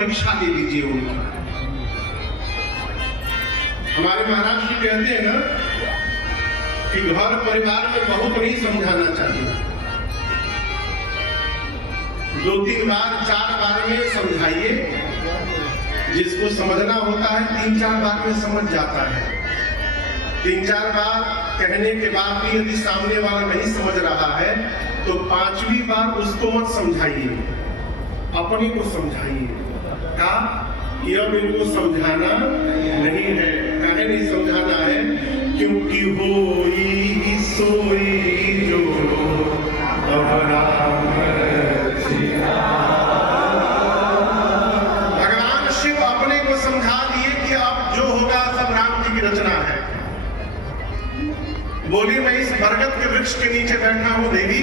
परीक्षा ले लीजिए उनकी। हमारे महाराज जी कहते हैं ना कि घर परिवार में बहू को नहीं समझाना चाहिए, 2-3 बार 4 बार में समझाइए। जिसको समझना होता है 3-4 बार में समझ जाता है। 3-4 बार कहने के बाद भी यदि सामने वाला नहीं समझ रहा है तो 5वीं बार उसको मत समझाइए, अपने को समझाइए। का कि अब इनको समझाना नहीं है। काहे नहीं समझाना है? क्योंकि होई सोई जो भगवान शिव अपने को समझा दिए कि अब जो होगा सब राम जी की रचना है। बोली मैं इस बरगद के वृक्ष के नीचे बैठा हूं देवी,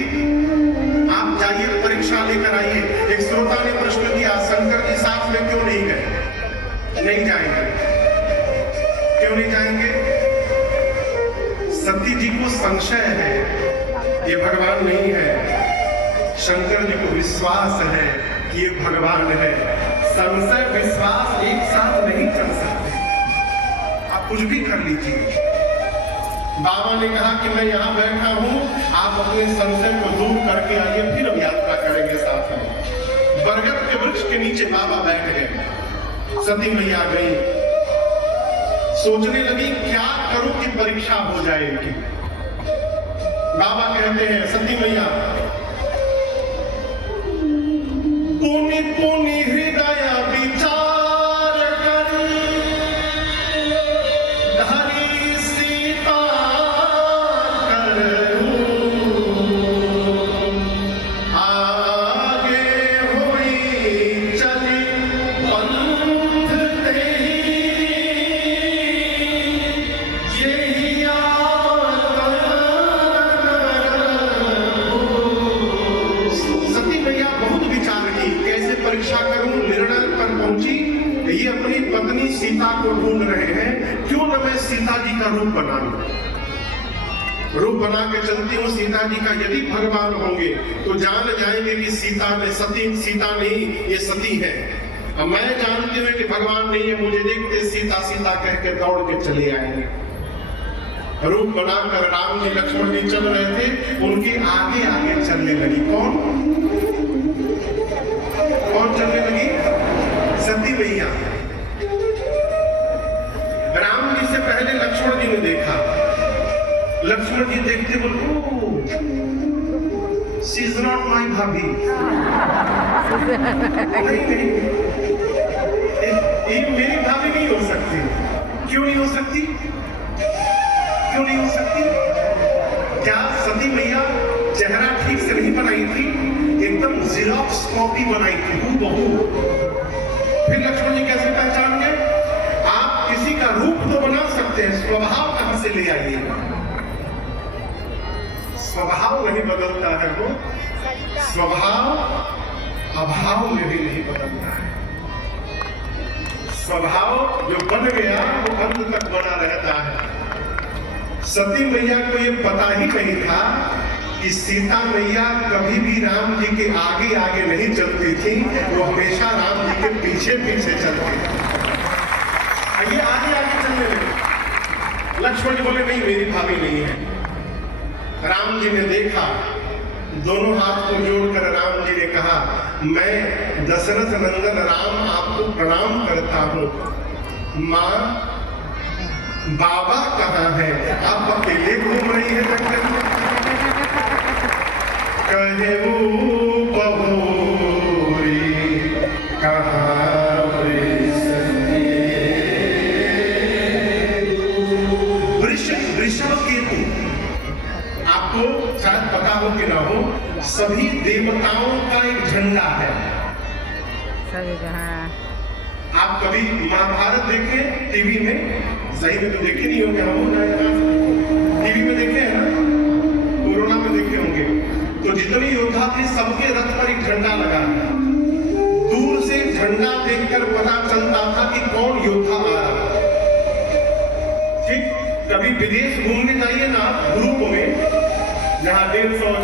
आप जाइए परीक्षा लेकर आइए। एक श्रोता ने प्रश्न किया, शंकर जी साथ में क्यों नहीं गए? नहीं जाएंगे। क्यों नहीं जाएंगे? सती जी को संशय है ये भगवान नहीं है, शंकर जी को विश्वास है कि ये भगवान है। संशय विश्वास एक साथ नहीं चल सकते। आप कुछ भी कर लीजिए। बाबा ने कहा कि मैं यहाँ बैठा हूँ, आप अपने संशय को दूर करके आइए, फिर हम यात्रा करेंगे साथ में। बरगद के वृक्ष के नीचे बाबा बैठ गए। सती मैया गई, सोचने लगी क्या करूं कि परीक्षा हो जाएगी। बाबा कहते हैं सती मैया पुनि पुनि हृदय विचार करी धरी सीता करूं आगे हुई चली पंथ तेरी यही सती मैया बहुत विचार की कैसे परीक्षा करूं, निर्णय पर पहुंची। ये अपनी पत्नी सीता को ढूंढ रहे हैं, क्यों न मैं सीता जी का रूप बना लूं। रूप बना के चलती हूँ सीता जी का। यदि भगवान होंगे तो जान जाएंगे कि सीता में सीता नहीं, ये सती है। अब मैं जानती हूँ कि भगवान नहीं है, मुझे देखते सीता सीता कह के दौड़ के चले आएंगे। रूप बनाकर राम जी लक्ष्मण जी चल रहे थे, उनके आगे आगे चलने लगी। कौन चलने लगी? सती मैया। राम जी से पहले लक्ष्मण जी ने देखा। लक्ष्मण जी देखते बोले शी इज नॉट माई भाभी। नहीं, ये मेरी भाभी नहीं हो सकती। क्यों नहीं हो सकती? क्यों नहीं हो सकती? क्या सती मैया चेहरा ठीक से नहीं बनाई थी? एकदम ज़ेरॉक्स कॉपी बनाई थी, हूबहू। फिर लक्ष्मण जी कैसे पहचान गए? आप किसी का रूप तो बना सकते हैं, स्वभाव कहां से ले आइए? स्वभाव नहीं बदलता है, वो स्वभाव अभाव में भी नहीं बदलता है। स्वभाव जो बन गया वो अंत तक बना रहता है। सती मैया को ये पता ही नहीं था कि सीता मैया कभी भी राम जी के आगे आगे नहीं चलती थी, वो हमेशा राम जी के पीछे पीछे चलती थी। ये आगे आगे चलने लगे। लक्ष्मण जी बोले नहीं, मेरी भाभी नहीं है। राम जी ने देखा, दोनों हाथ को जोड़कर राम जी ने कहा मैं दशरथ नंदन राम आपको प्रणाम करता हूं। मां बाबा कहाँ है? आप अकेले घूम रही है जंगल में। कहे वो बहोरी कहाँ वृषभ केतु, आपको शायद पता हो कि ना हो, सभी देवताओं का एक झंडा है। आप कभी महाभारत देखे टीवी में? सही में तो देखे नहीं होंगे, हम टीवी में देखे हैं ना, कोरोना में देखे होंगे। तो जितने योद्धा थे सबके रथ पर एक झंडा लगा। दूर से झंडा देखकर पता चलता था कि कौन योद्धा आ रहा है। ठीक, कभी विदेश घूमने जाइए ना ग्रुप में, जहाँ 150